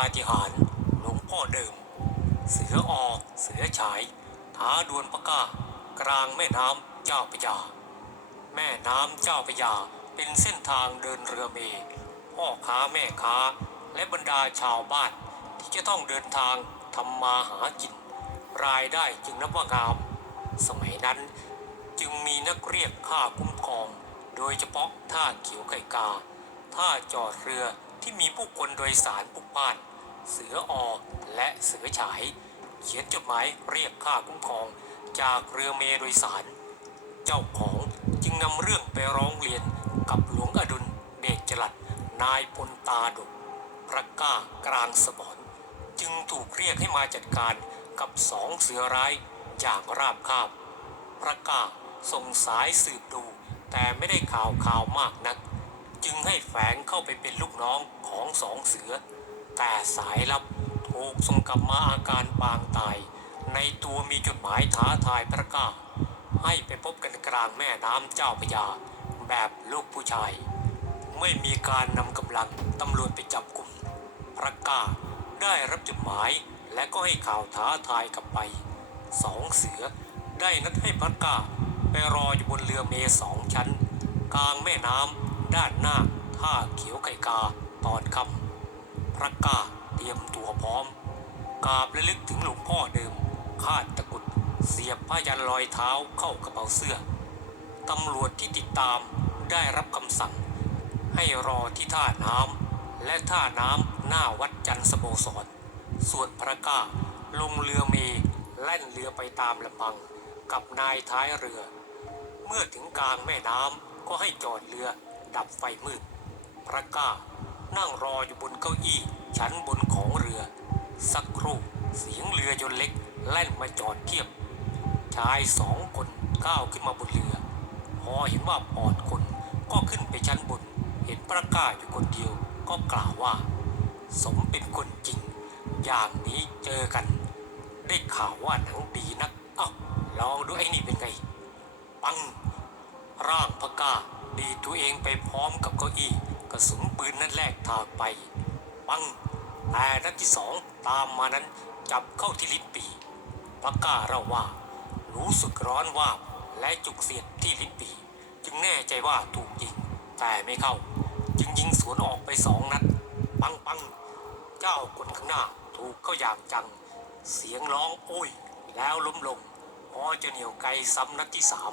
าฏิหาริย์หลวงพ่อเดิม เสือออกเสือฉายท้าดวลปากกากลางแม่น้ำเจ้าพระยา แม่น้ำเจ้าพระยาเป็นเส้นทางเดินเรือเมพ่อค้าแม่ค้าและบรรดาชาวบ้านที่จะต้องเดินทางทำมาหากิน รายได้จึงนับว่างาม สมัยนั้นจึงมีนักเรียกค่าคุ้มครอง โดยเฉพาะท่าเขียวไก่กาท่าจอดเรือ ที่มีผู้คนโดยสารพลุกพล่าน เสือออและเสือฉาย เขียนจดหมายเรียกค่าคุ้มครองจากเรือเมโดยสาร เจ้าของจึงนำเรื่องไปร้องเรียนกับหลวงอดุลเดชจรัสนายพลตาดกพระก้ากลางสมรจึงถูกเรียกให้มาจัดการกับสองเสือร้ายอย่างราบคาบ พระก้าส่งสายสืบดูแต่ไม่ได้ข่าวข่าวมากนัก จึงให้แฝงเข้าไปเป็นลูกน้องของสองเสือ แต่สายลับถูกส่งกลับมาอาการปางตาย ในตัวมีจดหมายท้าทายพระก้า ให้ไปพบกันกลางแม่น้ำเจ้าพยา แบบลูกผู้ชาย ไม่มีการนำกำลังตำรวจไปจับกลุ่มพระก้าได้รับจดหมายและก็ให้ข่าวท้าทายกลับไปสองเสือได้นัดให้พระก้าไปรออยู่บนเรือเมสองชั้น กลางแม่น้ำ ด้านหน้าท่าเขียวไก่กาตอนค่ำพระก้าเตรียมตัวพร้อม กาบและลึกถึงหลวงพ่อเดิมคาดตะกุดเสียบผ้ายันลอยเท้าเข้ากระเป๋าเสื้อ ตำรวจที่ติดตามได้รับคำสั่ง ให้รอที่ท่าน้ำและท่าน้ำหน้าวัดจันทร์สโมสร ส่วนพระก้าลงเรือเมแล่นเรือไปตามลำพังกับนายท้ายเรือ เมื่อถึงกลางแม่น้ำก็ให้จอดเรือ ดับไฟมืด พระก้า นั่งรออยู่บนเก้าอี้ชั้นบนของเรือ สักครู่เสียงเรือยนต์เล็กแล่นมาจอดเทียบ ชายสองคนก้าวขึ้นมาบนเรือ พอเห็นว่าปอดคนก็ขึ้นไปชั้นบน เห็นพระก้าอยู่คนเดียวก็กล่าวว่า สมเป็นคนจริง อย่างนี้เจอกัน ได้ข่าวว่าหนังดีนักอ้าลองดูไอ้นี่เป็นไง ปัง ร่างพระก้า ดีตัวเองไปพร้อมกับเก้าอี้กระสุนปืนนัดแรกถากไปปังแต่นัดที่สองตามมานั้นจับเข้าที่ลิ้นปีพระก้าเล่าว่า รู้สึกร้อนว่าบและจุกเสียดที่ลิ้นปี จึงแน่ใจว่าถูกยิง แต่ไม่เข้า จึงยิงสวนออกไปสองนัด ปังปังเจ้าคนข้างหน้าถูกเข้าอย่างจัง เสียงร้องโอ้ย แล้วล้มลงพอจะเหนียวไกลซ้ำนัดที่สาม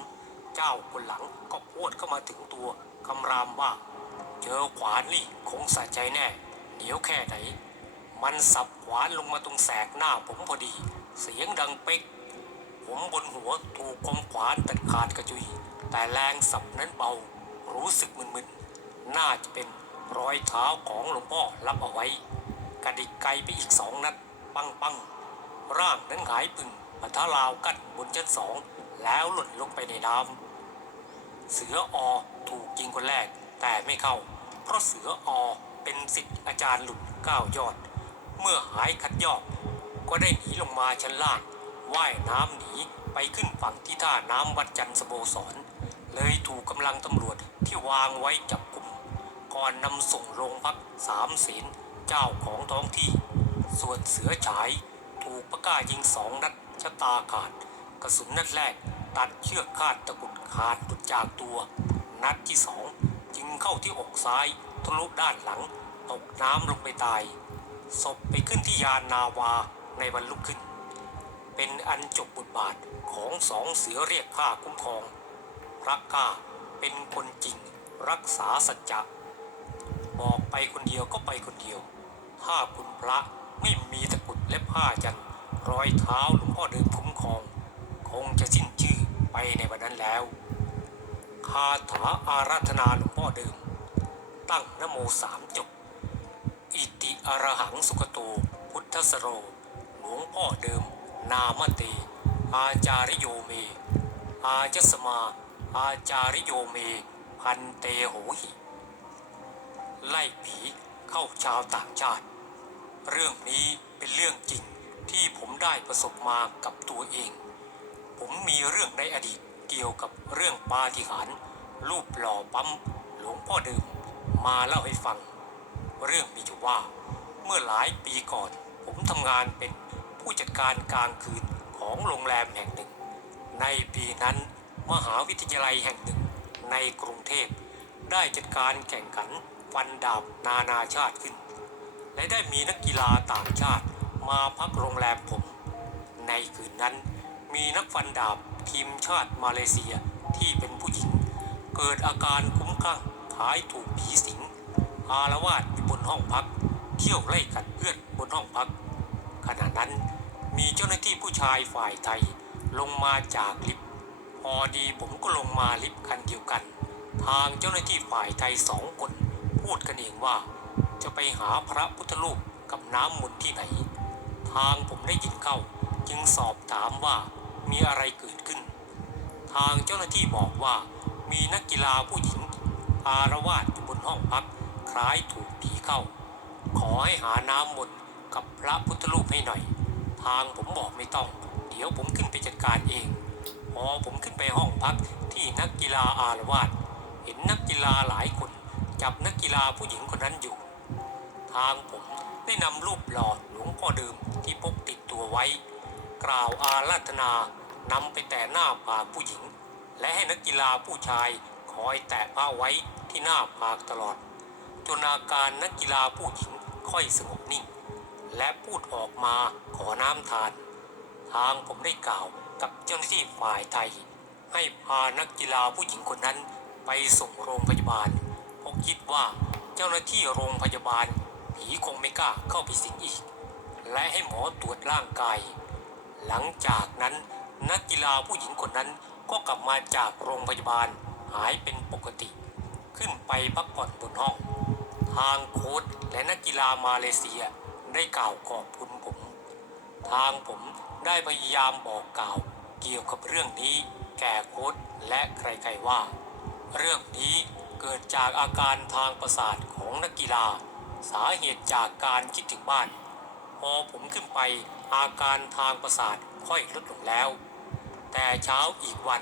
เจ้าคนหลังก็พวดเข้ามาถึงตัวคำรามว่า เจอขวานนี่คงสะใจแน่เหนียวแค่ไหน มันสับขวานลงมาตรงแสกหน้าผมพอดี เสียงดังเป๊ก ผมบนหัวถูกคมขวานตัดขาดกระจุย แต่แรงสับนั้นเบา รู้สึกมึนๆ น่าจะเป็นรอยเท้าของหลวงพ่อรับเอาไว้ กระดิกไกลไปอีกสองนัด ปังปังๆร่างนั้นหายปึงปะทะลาวกั้นบนชั้นสอง แล้วหล่นลงไปในน้ำเสืออถูกยิงคนแรกแต่ไม่เข้า เพราะเสืออเป็นสิทธิ์อาจารย์หลุดก้าวยอด เมื่อหายคัดยอก ก็ได้หนีลงมาชั้นล่างว่ายน้ำหนีไปขึ้นฝั่งที่ท่าน้ำวัดจันทร์สโมสร เลยถูกกำลังตำรวจที่วางไว้จับกลุ่ม ก่อนนำส่งโรงพักสามศีลเจ้าของท้องที่ ส่วนเสือฉายถูกปะกายิงสองนัดชะตาขาด กระสุนนัดแรก ตัดเชือกคาดตะกุดขาดหลุดจากตัว นัดที่สองจึงเข้าที่อกซ้ายทะลุด้านหลังตกน้ำลงไปตาย ศพไปขึ้นที่ยานนาวาในวันลุกขึ้น เป็นอันจบบทบาทของสองเสือเรียกค่าคุ้มครองพระกล้าเป็นคนจริงรักษาสัจจะบอกไปคนเดียวก็ไปคนเดียว ถ้าคุณพระไม่มีตะกุดและผ้ายันรอยเท้าหลวงพ่อเดินคุ้มครอง คงจะสิ้นชื่อไปในวันนั้นแล้ว คาถาอาราธนาหลวงพ่อเดิม ตั้งนโมสามจบ อิติอรหังสุขโต พุทธสโร หลวงพ่อเดิม นามเต อาจาริโยเม อาจสมา อาจาริโยเม พันเตโหหิ ไล่ผีเข้าชาวต่างชาติ เรื่องนี้เป็นเรื่องจริงที่ผมได้ประสบมากับตัวเอง ผมมีเรื่องในอดีตเกี่ยวกับเรื่องปาฏิหาริย์รูปหล่อปั๊มหลวงพ่อเดิมมาเล่าให้ฟัง เรื่องมีอยู่ว่า เมื่อหลายปีก่อน ผมทำงานเป็นผู้จัดการกลางคืนของโรงแรมแห่งหนึ่ง ในปีนั้นมหาวิทยาลัยแห่งหนึ่งในกรุงเทพ ได้จัดการแข่งขันฟันดาบนานาชาติขึ้น และได้มีนักกีฬาต่างชาติมาพักโรงแรมผม ในคืนนั้น มีนักฟันดาบทีมชาติมาเลเซียที่เป็นผู้หญิง เกิดอาการคุ้มคลั่งคล้ายถูกผีสิง อารวาสอยู่บนห้องพัก เที่ยวไล่กัดเพื่อนบนห้องพัก ขณะนั้นมีเจ้าหน้าที่ผู้ชายฝ่ายไทยลงมาจากลิฟต์พอดีผมก็ลงมาลิฟต์คันเดียวกัน ทางเจ้าหน้าที่ฝ่ายไทยสองคน พูดกันเองว่า จะไปหาพระพุทธรูปกับน้ำมนต์ที่ไหน ทางผมได้ยินเข้า จึงสอบถามว่า มีอะไรเกิดขึ้น ทางเจ้าหน้าที่บอกว่า มีนักกีฬาผู้หญิงอารวาสอยู่บนห้องพักคล้ายถูกผีเข้า ขอให้หาน้ำมนต์กับพระพุทธรูปให้หน่อย ทางผมบอกไม่ต้อง เดี๋ยวผมขึ้นไปจัดการเองพอผมขึ้นไปห้องพักที่นักกีฬาอารวาสเห็นนักกีฬาหลายคนจับนักกีฬาผู้หญิงคนนั้นอยู่ ทางผมได้นำรูปหล่อหลวงพ่อเดิมที่พกติดตัวไว้ กล่าวอาราธนา นำไปแต่หน้าผากผู้หญิง และให้นักกีฬาผู้ชายคอยแตะผ้าไว้ที่หน้าผากตลอด จนอาการนักกีฬาผู้หญิงค่อยสงบนิ่ง และพูดออกมาขอน้ำทาน ทางผมได้กล่าวกับเจ้าหน้าที่ฝ่ายไทย ให้พานักกีฬาผู้หญิงคนนั้นไปส่งโรงพยาบาลเพราะคิดว่าเจ้าหน้าที่โรงพยาบาลผีคงไม่กล้าเข้าไปสิงอีก และให้หมอตรวจร่างกาย หลังจากนั้น นักกีฬาผู้หญิงคนนั้นก็กลับมาจากโรงพยาบาลหายเป็นปกติ ขึ้นไปพักผ่อนบนห้อง ทางโค้ชและนักกีฬามาเลเซียได้กล่าวขอบคุณผม ทางผมได้พยายามบอกกล่าวเกี่ยวกับเรื่องนี้แก่โค้ชและใครๆว่า เรื่องนี้เกิดจากอาการทางประสาทของนักกีฬา สาเหตุจากการคิดถึงบ้าน พอผมขึ้นไปอาการทางประสาทค่อยลดลงแล้ว แต่เช้าอีกวัน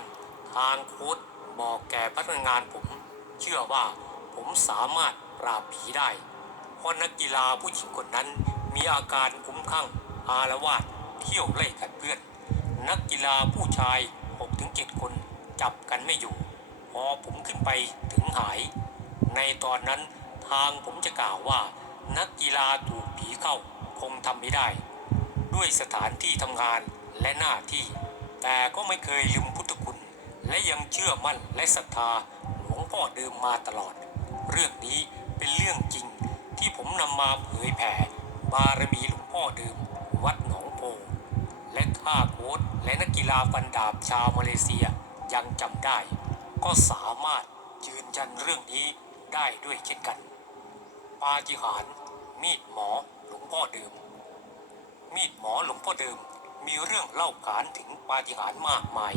ทางโค้ชบอกแก่พนักงานผม เชื่อว่าผมสามารถปราบผีได้เพราะนักกีฬาผู้หญิงคนนั้นมีอาการคุ้มข้างอารวาสเที่ยวไล่กัดเพื่อน นักกีฬาผู้ชาย 6-7 คนจับกันไม่อยู่ พอผมขึ้นไปถึงหาย ในตอนนั้นทางผมจะกล่าวว่า นักกีฬาถูกผีเข้าคงทำไม่ได้ ด้วยสถานที่ทำงานและหน้าที่ แต่ก็ไม่เคยลืมพุทธคุณ และยังเชื่อมั่นและศรัทธาหลวงพ่อเดิมมาตลอด เรื่องนี้เป็นเรื่องจริงที่ผมนำมาเผยแผ่บารมีหลวงพ่อเดิม วัดหนองโพและท่าโค้ชและนักกีฬาฟันดาบชาวมาเลเซียยังจำได้ ก็สามารถยืนยันเรื่องนี้ได้ด้วยเช่นกันปาฏิหาริย์มีดหมอหลวงพ่อเดิม มีดหมอหลวงพ่อเดิม มีเรื่องเล่าขานถึงปาฏิหาริย์มากมาย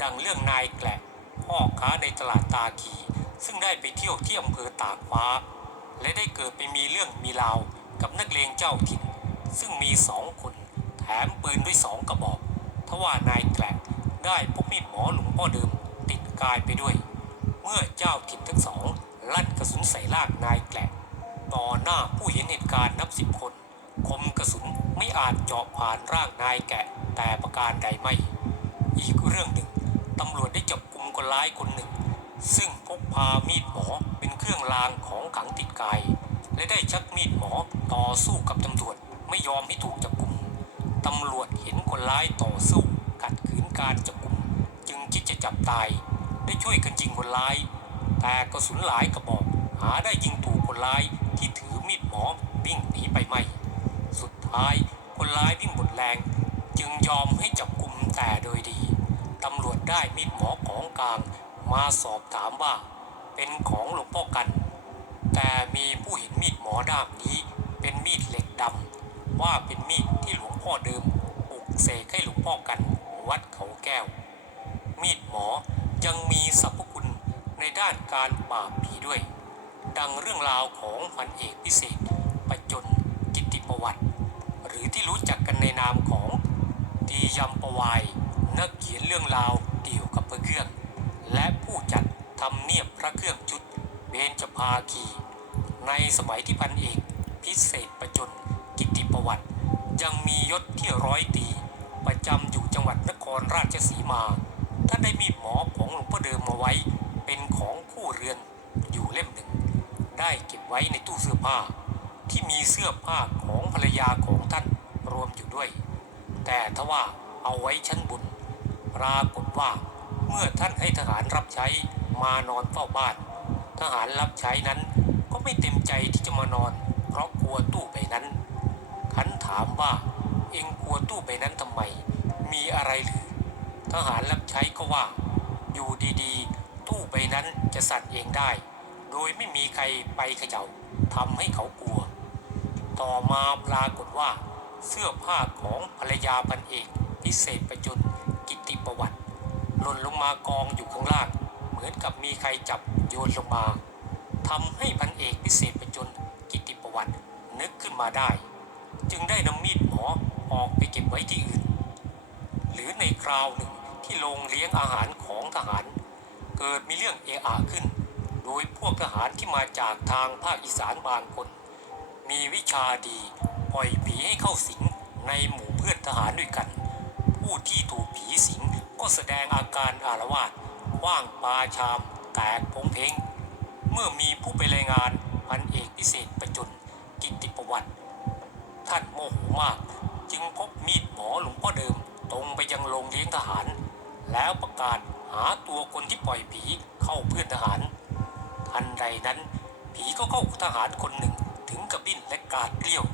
ดังเรื่องนายแกละพ่อค้าในตลาดตาคี ซึ่งได้ไปเที่ยวที่อำเภอตากฟ้า และได้เกิดไปมีเรื่องมีราวกับนักเลงเจ้าถิ่น ซึ่งมีสองคนแถมปืนด้วยสองกระบอกทว่านายแกละได้พกมีดหมอหลวงพ่อเดิมติดกายไปด้วย เมื่อเจ้าถิ่นทั้งสองลั่นกระสุนใส่ล่างนายแกละต่อหน้าผู้เห็นเหตุการณ์นับสิบคน คมกระสุนไม่อาจเจาะผ่านร่างนายแกะแต่ประการใดไม่ อีกเรื่องหนึ่งตำรวจได้จับกลุ่มคนร้ายคนหนึ่ง ซึ่งพกพามีดหมอเป็นเครื่องรางของขังติดกาย และได้ชักมีดหมอต่อสู้กับตำรวจไม่ยอมให้ถูกจับกลุ่มตำรวจเห็นคนร้ายต่อสู้ขัดขืนการจับกลุ่ม จึงคิดจะจับตายได้ช่วยกันยิงคนร้าย แต่กระสุนหลายกระบอกหาได้ยิงถูกคนร้ายที่ถือมีดหมอวิ่งหนีไปไม่้าย คนร้ายวิ่งหมดแรง จึงยอมให้จับกลุ่มแต่โดยดี ตำรวจได้มีดหมอของกลางมาสอบถามว่า เป็นของหลวงพ่อกัน แต่มีผู้เห็นมีดหมอด้ามนี้ เป็นมีดเหล็กดำว่าเป็นมีดที่หลวงพ่อเดิมปลุกเสกให้หลวงพ่อกัน วัดเขาแก้ว มีดหมอยังมีสรรพคุณในด้านการปราบผีด้วย ดังเรื่องราวของพันเอกพิเศษ ประจนกิติประวัติ หรือที่รู้จักกันในนามของตียำประวายนักเขียนเรื่องราวเกี่ยวกับพระเครื่อง และผู้จัดทำเนียบพระเครื่องชุดเบญจภาคี ในสมัยที่พันเอก พิเศษประจนกิติประวัติ ยังมียศที่ร้อยตี ประจำอยู่จังหวัดนครราชสีมา ท่านได้มีหมอของหลวงพ่อเดิมมาไว้ เป็นของคู่เรือนอยู่เล่มหนึ่ง ได้เก็บไว้ในตู้เสื้อผ้า ที่มีเสื้อผ้าของภรรยาของท่านรวมอยู่ด้วย แต่ทว่าเอาไว้ชั้นบนปรากฏว่าเมื่อท่านให้ทหารรับใช้มานอนเฝ้าบ้าน ทหารรับใช้นั้นก็ไม่เต็มใจที่จะมานอน เพราะกลัวตู้ใบนั้นขันถามว่าเองกลัวตู้ใบนั้นทำไม มีอะไรหรือทหารรับใช้ก็ว่า อยู่ดีๆ ตู้ใบนั้นจะสั่นเองได้ โดยไม่มีใครไปเขย่าทำให้เขากลัว ต่อมาปรากฏว่า เสื้อผ้าของภรรยาพันเอกพิเศษประจุนกิติประวัติหล่นลงมากองอยู่ข้างล่าง เหมือนกับมีใครจับโยนลงมาทำให้พันเอกพิเศษประจุนกิตติประวัตินึกขึ้นมาได้ จึงได้นำมีดหมอออกไปเก็บไว้ที่อื่น หรือในคราวหนึ่งที่โรงเลี้ยงอาหารของทหาร เกิดมีเรื่องเอะอะขึ้น โดยพวกทหารที่มาจากทางภาคอีสานบางคน มีวิชาดี ปล่อยผีให้เข้าสิงในหมู่เพื่อนทหารด้วยกัน ผู้ที่ถูกผีสิงก็แสดงอาการอารวาสคว้างปาชาม แตกพงเพงเมื่อมีผู้ไปรายงานพันเอกพิเศษประจุนกิติประวัติ ท่านโมโหมาก จึงพบมีดหมอหลวงพ่อเดิม ตรงไปยังโรงเลี้ยงทหาร แล้วประกาศหาตัวคนที่ปล่อยผีเข้าเพื่อนทหาร ทันใดนั้น ผีก็เข้าทหารคนหนึ่ง ถึงกับดิ้นและกาดเกลี้ยว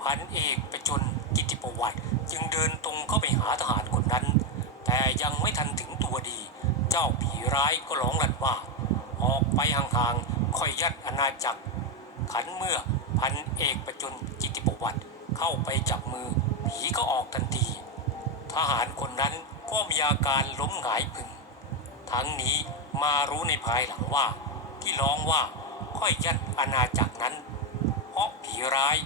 พันเอกประจนกิติประวัติ จึงเดินตรงเข้าไปหาทหารคนนั้น แต่ยังไม่ทันถึงตัวดี เจ้าผีร้ายก็ร้องลั่นว่า ออกไปห่างๆค่อยยัดอาณาจักรขันเมื่อพันเอกประจนกิติประวัติเข้าไปจับมือ ผีก็ออกทันที ทหารคนนั้นก็มีอาการล้มหงายผึ่งทั้งนี้มารู้ในภายหลังว่า ที่ร้องว่าค่อยยัดอาณาจักรนั้น เพราะผีร้าย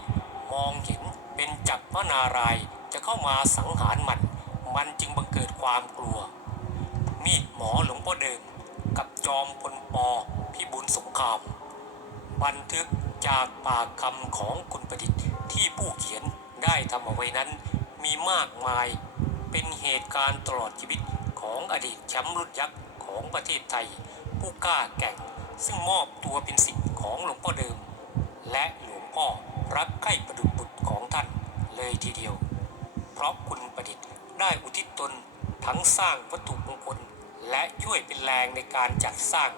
มองเห็นเป็นจักรพระนารายจะเข้ามาสังหารมัน มันจึงบังเกิดความกลัว มีดหมอหลวงพ่อเดิมกับจอมพลปอพิบูลสงคราม บันทึกจากปากคำของคุณประดิษฐ์ที่ผู้เขียนได้ทำเอาไว้นั้น มีมากมายเป็นเหตุการณ์ตลอดชีวิตของอดีตแชมป์รุ่นยักษ์ของประเทศไทย ผู้กล้าแก่ง ซึ่งมอบตัวเป็นสิทธิ์ของหลวงพ่อเดิม และหล พ่อรักใคร่ประดุจบุตรของท่านเลยทีเดียว เพราะคุณประดิษฐ์ได้อุทิศตนทั้งสร้างวัตถุมงคลและช่วยเป็นแรงในการจัดสร้าง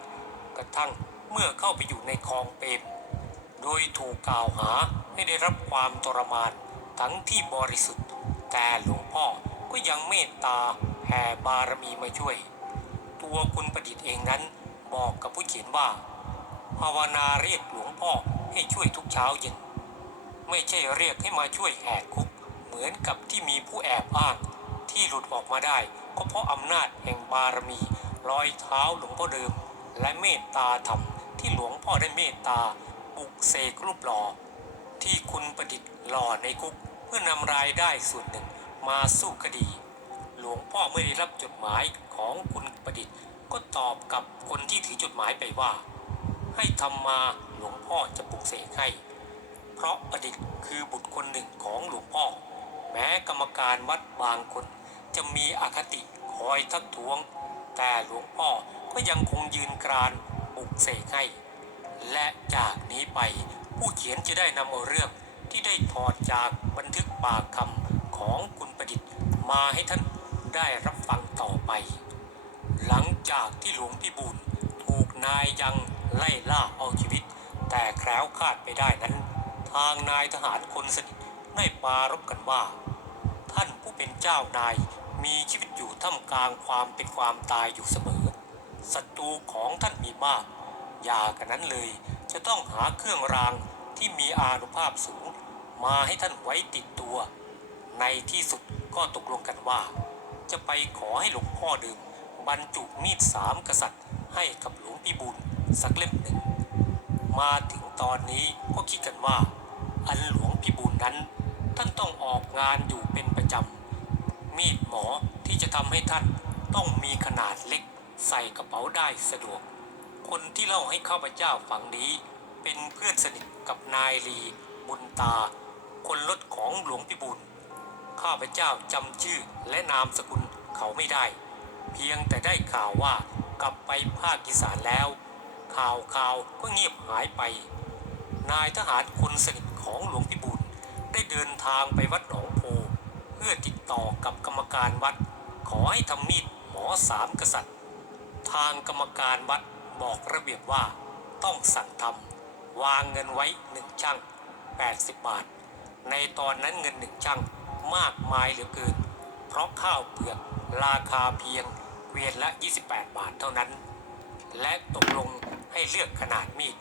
กระทั่งเมื่อเข้าไปอยู่ในคลองเปรมโดยถูกกล่าวหาให้ได้รับความทรมานทั้งที่บริสุทธิ์ แต่หลวงพ่อก็ยังเมตตาแผ่บารมีมาช่วย ตัวคุณประดิษฐ์เองนั้นบอกกับผู้เขียนว่า ภาวนาเรียกหลวงพ่อ ให้ช่วยทุกเช้าเย็น ไม่ใช่เรียกให้มาช่วยแหกคุก เหมือนกับที่มีผู้แอบอ้าง ที่หลุดออกมาได้ก็เพราะอำนาจแห่งบารมีรอยเท้าหลวงพ่อเดิม และเมตตาธรรมที่หลวงพ่อได้เมตตาปลุกเสกรูปหล่อ ที่คุณประดิษฐ์หล่อในคุก เพื่อนำรายได้ส่วนหนึ่งมาสู้คดี หลวงพ่อเมื่อได้รับจดหมายของคุณประดิษฐ์ ก็ตอบกับคนที่ถือจดหมายไปว่า ให้ทำมาหลวงพ่อจะปลุกเสกให้ เพราะประดิษฐ์คือบุตรคนหนึ่งของหลวงพ่อ แม้กรรมการวัดบางคน จะมีอคติคอยทักท้วง แต่หลวงพ่อก็ยังคงยืนกรานปลุกเสกให้ และจากนี้ไปผู้เขียนจะได้นำเอาเรื่องที่ได้ถอดจากบันทึกปากคำของคุณประดิษฐ์มาให้ท่านได้รับฟังต่อไป หลังจากที่หลวงพี่บุญถูกนายยัง ไล่ล่าเอาชีวิต แต่แคล้วคาดไปได้นั้น ทางนายทหารคนสนิทได้ปรารบกันว่า ท่านผู้เป็นเจ้านายมีชีวิตอยู่ท่ามกลางความเป็นความตายอยู่เสมอศัตรูของท่านมีมาก อย่ากันนั้นเลยจะต้องหาเครื่องรางที่มีอานุภาพสูง มาให้ท่านไว้ติดตัว ในที่สุดก็ตกลงกันว่า จะไปขอให้หลวงพ่อดื่มบรรจุมีดสามกษัตริย์ให้กับหลวงพี่บุญ สักเล่มหนึ่ง มาถึงตอนนี้ก็คิดกันว่า อันหลวงพี่บุญนั้น ท่านต้องออกงานอยู่เป็นประจำ มีดหมอที่จะทำให้ท่านต้องมีขนาดเล็กใส่กระเป๋าได้สะดวก คนที่เล่าให้ข้าพเจ้าฟังนี้ เป็นเพื่อนสนิทกับนายลี บุญตา คนรถของหลวงพิบูลข้าพเจ้าจำชื่อและนามสกุลเขาไม่ได้ เพียงแต่ได้ข่าวว่ากลับไปภาคอีสานแล้ว ข่าวข่าวก็เงียบหายไป นายทหารคนสนิทของหลวงพิบูลได้เดินทางไปวัดหนองโพ เพื่อติดต่อกับกรรมการวัด ขอให้ทำมีดหมอสามกษัตริย์ ทางกรรมการวัดบอกระเบียบว่าต้องสั่งทำวางเงินไว้หนึ่งช่าง 80 บาท ในตอนนั้นเงินหนึ่งช่างมากมายเหลือเกิน เพราะข้าวเปลือกราคาเพียงเกวียนละ 28 บาทเท่านั้น และตกลง ให้เลือกขนาดมีด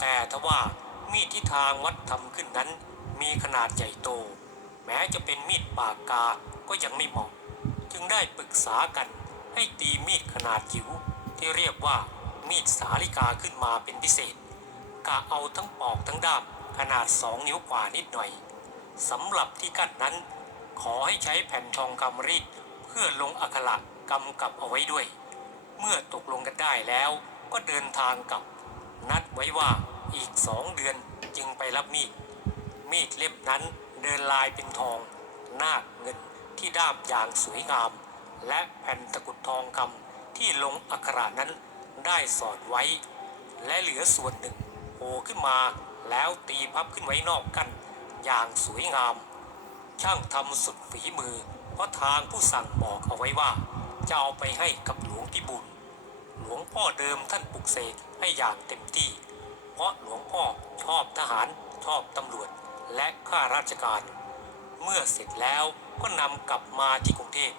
แต่ทว่ามีดที่ทางวัดทำขึ้นนั้น มีขนาดใหญ่โต แม้จะเป็นมีดปากกาก็ยังไม่เหมาะ จึงได้ปรึกษากันให้ตีมีดขนาดจิ๋วที่เรียกว่ามีดสาลิกาขึ้นมาเป็นพิเศษกะเอาทั้งปอกทั้งด้ามขนาดสองนิ้วกว่านิดหน่อยสำหรับที่กั้นนั้น ขอให้ใช้แผ่นทองคำรีดเพื่อลงอักขระกำกับเอาไว้ด้วย เมื่อตกลงกันได้แล้ว ก็เดินทางกลับ นัดไว้ว่าอีกสองเดือนจึงไปรับมีด มีดเล่มนั้นเดินลายเป็นทองนาคเงินที่ด้ามอย่างสวยงาม และแผ่นตะกุดทองคำที่ลงอักขระนั้นได้สอดไว้ และเหลือส่วนหนึ่งโผล่ขึ้นมาแล้วตีพับขึ้นไว้นอกกันอย่างสวยงาม ช่างทำสุดฝีมือ เพราะทางผู้สั่งบอกเอาไว้ว่า จะเอาไปให้กับหลวงพิบูล พ่อเดิมท่านปลุกเสกให้อย่างเต็มที่ เพราะหลวงพ่อชอบทหารชอบตำรวจและข้าราชการ เมื่อเสร็จแล้วก็นำกลับมาที่กรุงเทพ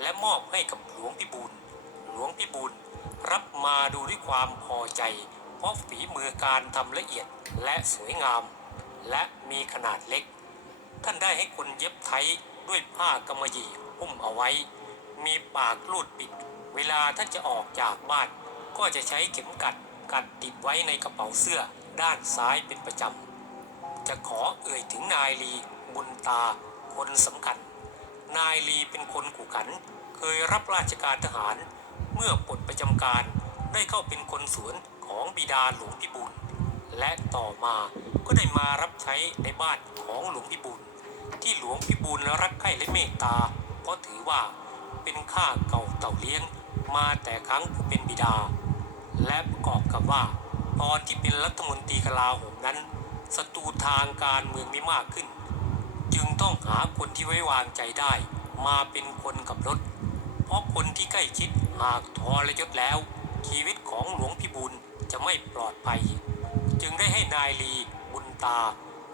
และมอบให้กับหลวงพิบูลหลวงพิบูลรับมาดูด้วยความพอใจ เพราะฝีมือการทำละเอียดและสวยงาม และมีขนาดเล็ก ท่านได้ให้คนเย็บไทยด้วยผ้ากำมะหยี่หุ้มเอาไว้ มีปากลูดปิด เวลาท่านจะออกจากบ้าน ก็จะใช้เข็มกัดกัดติดไว้ในกระเป๋าเสื้อด้านซ้ายเป็นประจำ จะขอเอ่ยถึงนายลีบุญตาคนสำคัญ นายลีเป็นคนขู่ขัน เคยรับราชการทหาร เมื่อปลดประจำการได้เข้าเป็นคนสวนของบิดาหลวงพิบูลและต่อมาก็ได้มารับใช้ในบ้านของหลวงพิบูลที่หลวงพิบูลรักใคร่และเมตตา เพราะถือว่าเป็นข้าเก่าเต่าเลี้ยง มาแต่ครั้งผู้เป็นบิดา และประกอบกับว่า ตอนที่เป็นรัฐมนตรีกลาโหมนั้นศัตรูทางการเมืองไม่มากขึ้น จึงต้องหาคนที่ไว้วางใจได้ มาเป็นคนกับรถ เพราะคนที่ใกล้ชิดหากทรยศแล้ว ชีวิตของหลวงพิบูลจะไม่ปลอดภัย จึงได้ให้นายลีบุญตา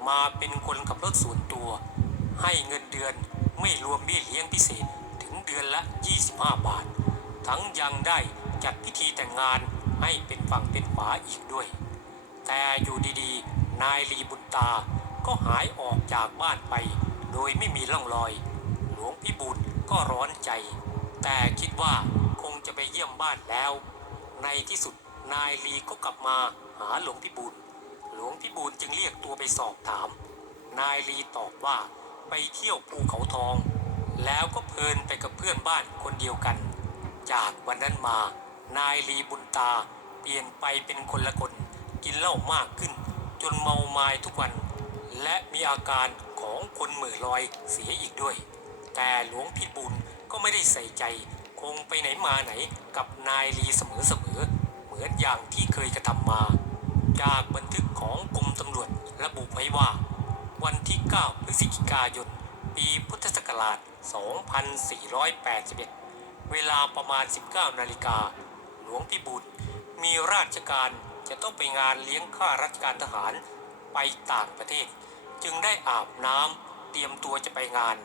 มาเป็นคนขับรถส่วนตัว ให้เงินเดือนไม่รวมเบี้ยเลี้ยงพิเศษถึงเดือนละ 25 บาท ทั้งยังได้จัดพิธีแต่งงานให้เป็นฝั่งเป็นฝาอีกด้วย แต่อยู่ดีๆ นายลีบุญตาก็หายออกจากบ้านไป โดยไม่มีร่องรอย หลวงพิบูลก็ร้อนใจ แต่คิดว่าคงจะไปเยี่ยมบ้านแล้ว ในที่สุดนายลีก็กลับมาหาหลวงพิบูลหลวงพิบูลจึงเรียกตัวไปสอบถาม นายลีตอบว่าไปเที่ยวภูเขาทอง แล้วก็เพลินไปกับเพื่อนบ้านคนเดียวกัน จากวันนั้นมานายลีบุญตาเปลี่ยนไปเป็นคนละคนกินเหล้ามากขึ้น จนเมาไม้ทุกวัน และมีอาการของคนเหม่อลอยเสียอีกด้วย แต่หลวงพิบูลก็ไม่ได้ใส่ใจ คงไปไหนมาไหนกับนายลีเสมอๆเหมือนอย่างที่เคยกระทำมา จากบันทึกของกรมตำรวจระบุไว้ว่า วันที่ 9 พฤศจิกายน ปีพุทธศักราช 2481 เวลาประมาณ 19 นาฬิกา หลวงพิบูลมีราชการจะต้องไปงานเลี้ยงข้าราชการทหารไปต่างประเทศ จึงได้อาบน้ำเตรียมตัวจะไปงาน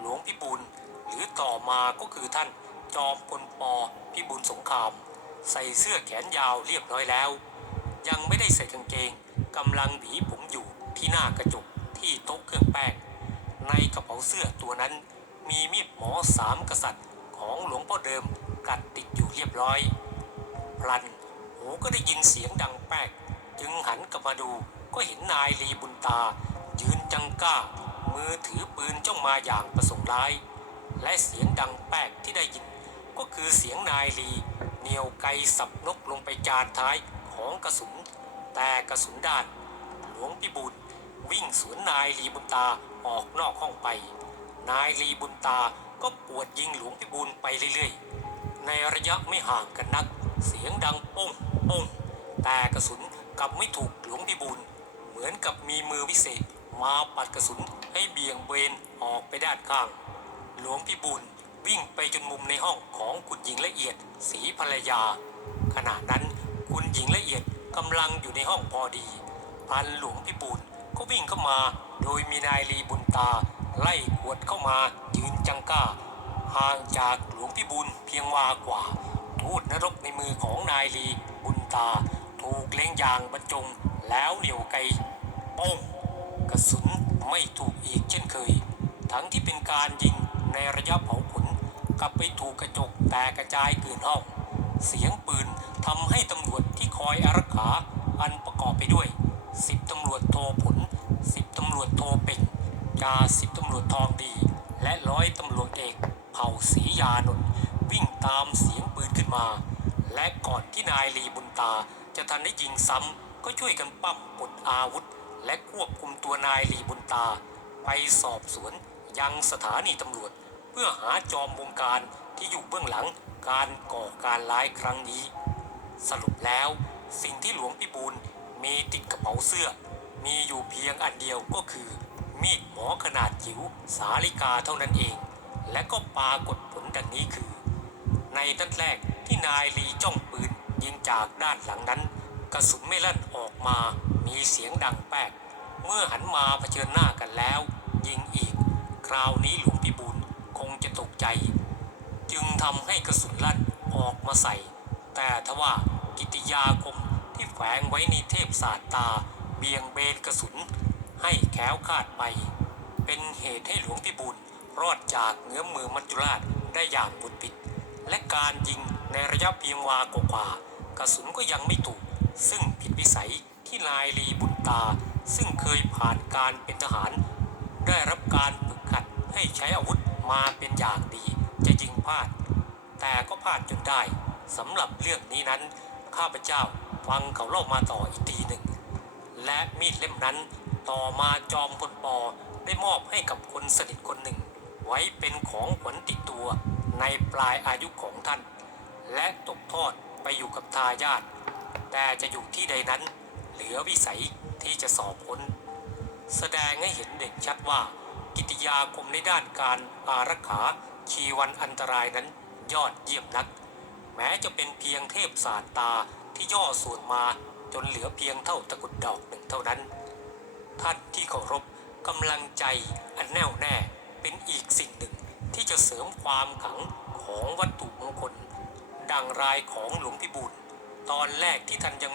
หลวงพิบูลหรือต่อมาก็คือท่านจอมพลปอพิบูลสงคราม ใส่เสื้อแขนยาวเรียบร้อยแล้ว ยังไม่ได้ใส่กางเกงกำลังหวีผมอยู่ที่หน้ากระจกที่โต๊ะเครื่องแป้งในกระเป๋าเสื้อตัวนั้นมีมีดหมอสามกษัตริย์ ของหลวงพ่อเดิมกัดติดอยู่เรียบร้อย พลันหูก็ได้ยินเสียงดังแป๊ก จึงหันกลับมาดูก็เห็นนายลีบุญตา ยืนจังก้า มือถือปืนจ้องมาอย่างประสงค์ร้าย และเสียงดังแป๊กที่ได้ยิน ก็คือเสียงนายลีเหนียวไกสับนกลงไปจานท้ายของกระสุน แต่กระสุนด้าน หลวงพิบูลวิ่งสวนนายลีบุญตาออกนอกห้องไป นายลีบุญตา ก็ปวดยิงหลวงพิบูลไปเรื่อยๆ ในระยะไม่ห่างกันนัก เสียงดังโป้งโป้งแต่กระสุนกลับไม่ถูกหลวงพิบูลเหมือนกับมีมือวิเศษมาปัดกระสุนให้เบี่ยงเบนออกไปด้านข้าง หลวงพิบูลวิ่งไปจนมุมในห้องของคุณหญิงละเอียดศรีภรรยา ขณะนั้นคุณหญิงละเอียดกำลังอยู่ในห้องพอดี พันหลวงพิบูลก็วิ่งเข้ามาโดยมีนายลีบุญตา ไล่ขวดเข้ามายืนจังก้า ห่างจากหลวงพิบูลเพียงวากว่า ทูตนรกในมือของนายลีบุญตา ถูกเล็งยางบรรจงแล้วเหนียวไกป้งกระสุนไม่ถูกอีกเช่นเคย ทั้งที่เป็นการยิงในระยะเผาขนกลับไปถูกกระจกแตกกระจายเกลื่อนห้อง เสียงปืนทำให้ตำรวจที่คอยอารักขาอันประกอบไปด้วยสิบตำรวจโทผลสิบตำรวจ จ่าสิบตำรวจทองดี และร้อยตำรวจเอกเผ่าศรียานนท์วิ่งตามเสียงปืนขึ้นมา และก่อนที่นายลีบุญตาจะทันได้ยิงซ้ำก็ช่วยกันปั้มปลดอาวุธ และควบคุมตัวนายลีบุญตา ไปสอบสวนยังสถานีตำรวจ เพื่อหาจอมวงการที่อยู่เบื้องหลังการก่อการร้ายครั้งนี้ สรุปแล้วสิ่งที่หลวงพิบูลมีติดกระเป๋าเสื้อ มีอยู่เพียงอันเดียวก็คือ มีดหมอขนาดจิ๋วสาลิกาเท่านั้นเอง และก็ปรากฏผลดังนี้คือ ในนัดแรกที่นายลีจ้องปืนยิงจากด้านหลังนั้น กระสุนไม่ลั่นออกมามีเสียงดังแป๊กเมื่อหันมาเผชิญหน้ากันแล้ว ยิงอีก คราวนี้หลวงพิบูลคงจะตกใจ จึงทำให้กระสุนลั่นออกมาใส่ แต่ทว่ากิติยาคมที่แฝงไว้ในเทพศาสตาเบี่ยงเบนกระสุน ให้แขวคาดไป เป็นเหตุให้หลวงพิบูลรอดจากเงื้อมมือมัจจุราชได้อย่างบุดบิด และการยิงในระยะเพียงวากว่ากระสุนก็ยังไม่ถูก ซึ่งผิดวิสัยที่นายลีบุญตา ซึ่งเคยผ่านการเป็นทหาร ได้รับการฝึกหัดให้ใช้อาวุธมาเป็นอย่างดี จะยิงพลาด แต่ก็พลาดจนได้สำหรับเรื่องนี้นั้น ข้าพเจ้าฟังเขาเล่ามาต่ออีกทีหนึ่ง และมีดเล่มนั้น ต่อมาจอมพลปอได้มอบให้กับคนสนิทคนหนึ่ง ไว้เป็นของขวัญติดตัวในปลายอายุของท่าน และตกทอดไปอยู่กับทายาทแต่จะอยู่ที่ใดนั้น เหลือวิสัยที่จะสอบค้น แสดงให้เห็นเด่นชัดว่า กิติยาคมในด้านการอารักขาชีวันอันตรายนั้นยอดเยี่ยมนัก แม้จะเป็นเพียงเทพศาสตาที่ย่อส่วนมาจนเหลือเพียงเท่าตะกุดดอกหนึ่งเท่านั้น ท่านที่เคารพกำลังใจอันแน่วแน่เป็นอีกสิ่งหนึ่งที่จะเสริมความขังของวัตถุมงคล ดังรายของหลวงพิบูลตอนแรกที่ท่านยัง